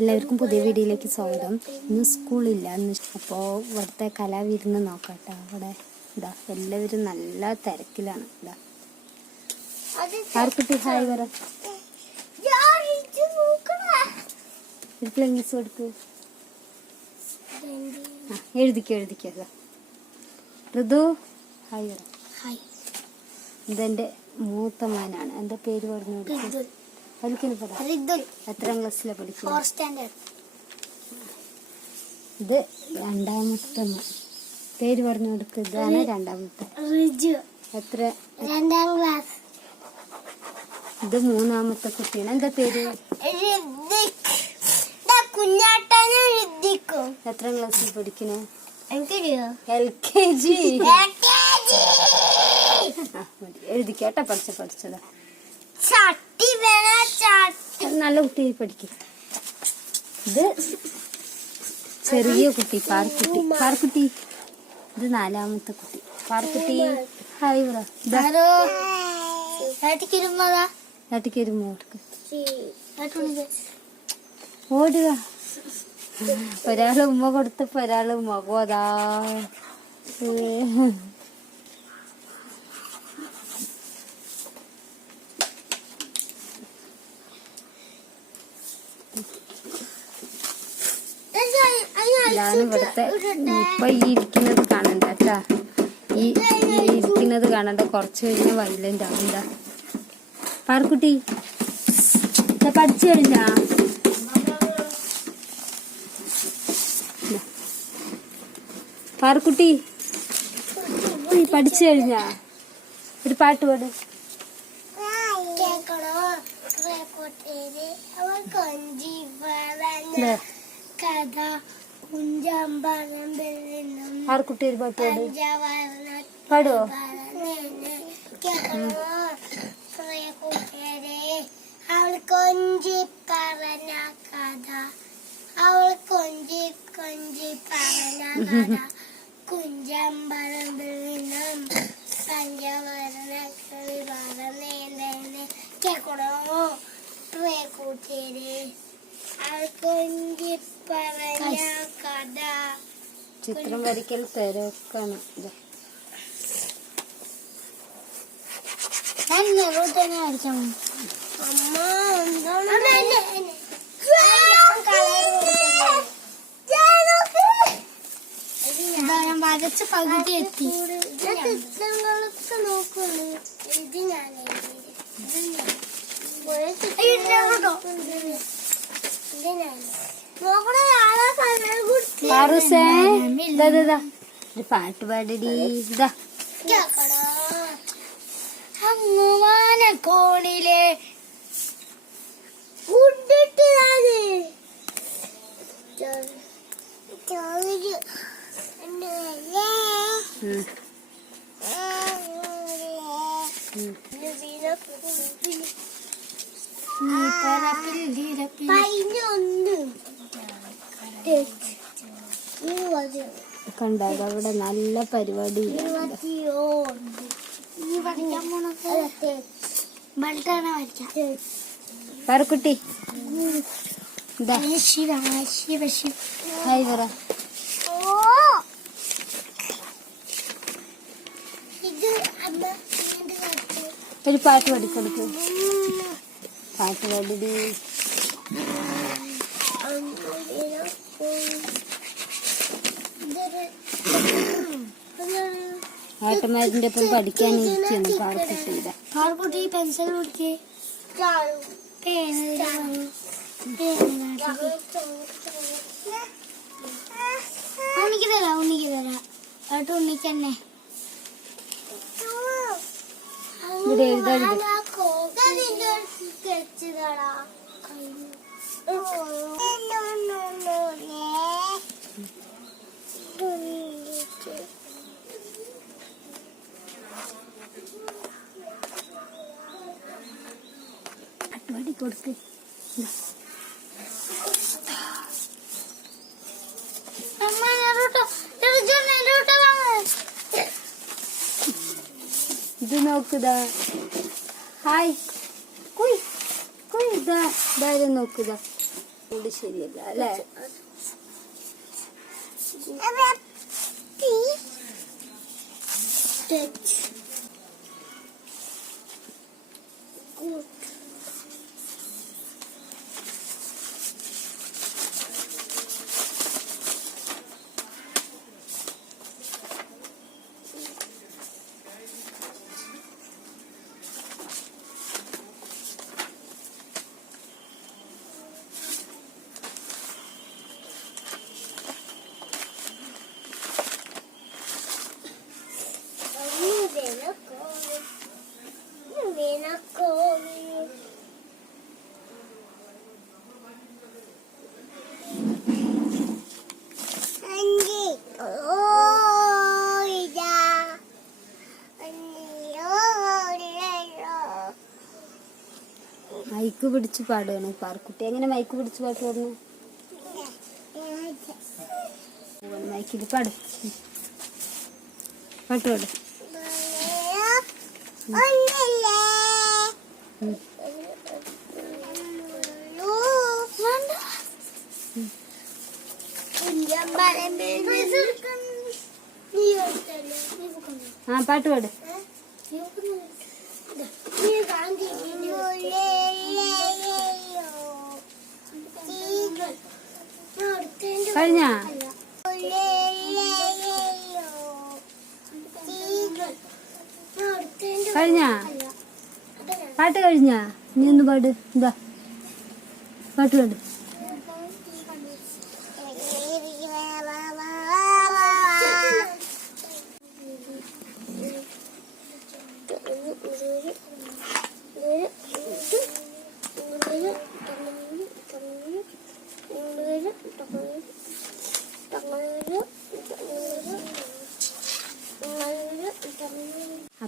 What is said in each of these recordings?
എല്ലാവർക്കും പുതിയ വീഡിയോയിലേക്ക് സ്വാഗതം. ഇന്ന് സ്കൂളില്ല. അപ്പോൾ ഇവിടുത്തെ കലാവിരുന്ന് നോക്കട്ടെ. അവിടെ ഇതാ എല്ലാവരും നല്ല തിരക്കിലാണ്. ഇതാ. ആർക്കുട്ടി? ഹായ് പറ. കൊടുക്ക്. എഴുതിക്കോ എഴുതിക്കോ. ഋതു? ഹായ് പറ. ഇതെന്റെ മൂത്ത മോനാണ്. എന്റെ പേര് പറഞ്ഞു കൊടുക്കും? അതിൽക്കിന് പറ എത്രാം ക്ലാസ്സിലാണ് പഠിക്കുന്നത്? ഇത് രണ്ടാമത്തെ പേര് പറഞ്ഞു കൊടുത്ത് ഇതാണ് രണ്ടാമത്തെ. റിജു. എത്ര? രണ്ടാം ക്ലാസ്. ഇത് മൂന്നാമത്തെ കുട്ടിയാണ്. എന്താ പേര്? എത്രാം ക്ലാസ്സിൽ പഠിക്കണേ? L K G. എഴുതിക്കേട്ടാ പഠിച്ച പഠിച്ചതാ. ചട്ടി നല്ല കുട്ടി പഠിക്കും. ഇത് ചെറിയ കുട്ടി പാർക്കുട്ടി. പാർക്കുട്ടി. ഇത് നാലാമത്തെ കുട്ടി. പാർക്കുട്ടി. ഹായ് പറ ഓടുക. ഒരാൾ ഉമ്മ കൊടുത്തപ്പോ ഒരാൾ മുഖം ഇതാണ് ഇവിടുത്തെ ഇപ്പൊ ഈ ഇരിക്കുന്നത് കാണണ്ട? കേട്ടാ ഈ ഇരിക്കുന്നത് കാണണ്ട? കുറച്ച് കഴിഞ്ഞ വൈലന്റ് ആവും. എന്താ? പാർക്കുട്ടി പഠിച്ചു കഴിഞ്ഞ? പാർക്കുട്ടി പഠിച്ചു കഴിഞ്ഞ? ഒരു പാട്ട് പാട്. കഥ. പാർക്കുട്ടി ഒരു പാട്ട് പാട്? പാടുവോ? അവൾ കൊഞ്ചി പറഞ്ഞ കഥ അവൾ കൊഞ്ചി കൊഞ്ചി പറഞ്ഞ കഥ കുഞ്ചമ്പറമ്പിൽ നിന്നും പഞ്ചവർണ കിളി പറഞ്ഞേണ്ടെന്ന് കേക്കണോ കൂട്ടിയത് കൂട്ടിയേ കൊഞ്ചി പറഞ്ഞ ചിത്രം വരയ്ക്കൽ തിരക്കാണ്. ഞാൻ വരച്ച പകുതി എത്തി. ചിത്രങ്ങളൊക്കെ നോക്കുന്നു ഇത് ഞാൻ പാറുസേ ഇതാ, ഇതാ, ഇതാ. ഒരു പാട്ട് പാടടി. അങ്ങുവാന കോണിലെ ഉം, ഉം. പതിനൊന്ന്. കണ്ടോ അത് അവിടെ നല്ല പരിപാടി. പറക്കുട്ടി. ഒരു പാട്ട് പാടിക്കൊടുക്ക്. പാട്ട് പാടിടി ഇതൊരു ഏട്ടന്മാരിന്റെ ഒപ്പം പഠിക്കാൻ ഇരിക്കുന്നു പാറക്കുട്ടി ഇതാ പാർക്കുട്ടി പെൻസിൽ പിടിക്ക് പേന ഉണ്ണിക്ക് തരാം ഉണ്ണിക്ക് തരാം. ഏട്ടാ ഉണ്ണിക്ക് ഇവിടെ എഴുതാൻ പാട്ട് പാടി കൊടുക്ക് അമ്മ നെറൂട്ടോ നെറൂട്ടോ നെറൂട്ടോ വാങ്ങ് ഇത്. നോക്കുതാ ഹായ്. കുയ് കുയ് ഇതാ ഇതാരും നോക്കുക ഇത് ശരിയല്ല അല്ലേ? Touch. മൈക്ക് പിടിച്ച് പാടുകയാണ് പാർക്കുട്ടി എങ്ങനെ മൈക്ക് പിടിച്ച് പാട്ട് പാടുന്നു? മൈക്കിൽ പാടും. പാട്ട് പാടും. ആ പാട്ട് പാട്. കഴിഞ്ഞാ? കഴിഞ്ഞ? പാട്ട് കഴിഞ്ഞാ? നീ ഒന്ന് പാട്ട് എന്താ പാട്ട് പാട്.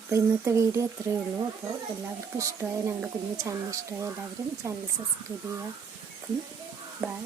അപ്പോൾ ഇന്നത്തെ വീഡിയോ അത്രയേ ഉള്ളൂ. അപ്പോൾ എല്ലാവർക്കും ഇഷ്ടമായ ഞങ്ങളുടെ കുഞ്ഞു ചാനൽ ഇഷ്ടമായ എല്ലാവരും ചാനൽ സബ്സ്ക്രൈബ് ചെയ്യുക. ബൈ.